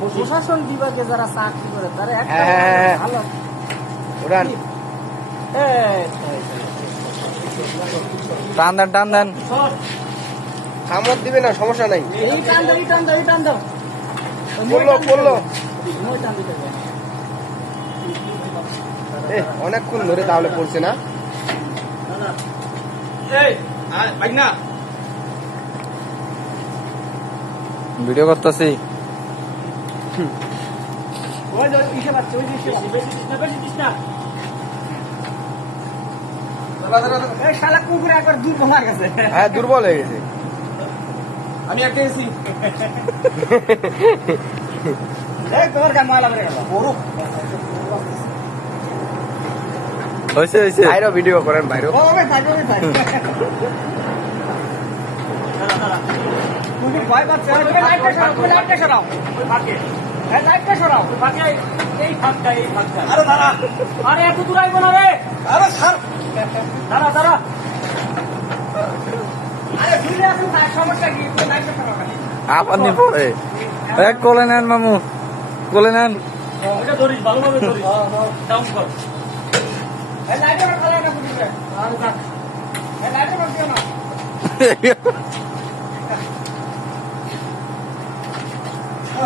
প্রশাসন বিভাগে যারা চাকরি করে তারা একটা ভালো উড়ান এই, টান দেন টান দেন। কামড় দিবে না, সমস্যা নাই। এই টান দাও, এই টান দাও, এই টান দাও। পড়লো মই টান দিতে হবে। অনেকক্ষণ ধরে তাহলে পড়ছে না। ভিডিও করতেছি। ওই যে ইসে পাচ্ছে, ওই যে ইসে পাচ্ছে। বেশি দিস না, বেশি দিস না। এই শালা কুকুর একবার দূর ভাঙা গেছে। হ্যাঁ, দুর্বল হয়ে গেছে। আমি একটা এসি। এই তোর গান মালা বেরে গেল। বড়। হয়েছে হয়েছে। বাইরেও ভিডিও করেন, বাইরেও। ও ভাই থাক, ওই থাক। কুকুর ভয় পাচ্ছে। ওই লাইটটা সরাও, ওই লাইটটা সরাও। ওই ফাঁকে। এই লাইটটা সরাও। ওই ফাঁকে এই ফাঁকটা, এই ফাঁকটা। আরে দাঁড়া। আরে এত দূর আইবো না রে। আরে ছাড়। দাঁড়া, দাঁড়া। আরে ঘুরে আসুন, তার সমস্যা কি? ওই লাইটটা সরাও খালি। আপনি পরে কোলে নেন মামু, কোলে নেন। ওটা ধরিস, ভালোভাবে ধরিস। ডাউন কর। এই লাইটটা খালি না কুকুরে। আরে থাক। এই লাইটটা দিও না।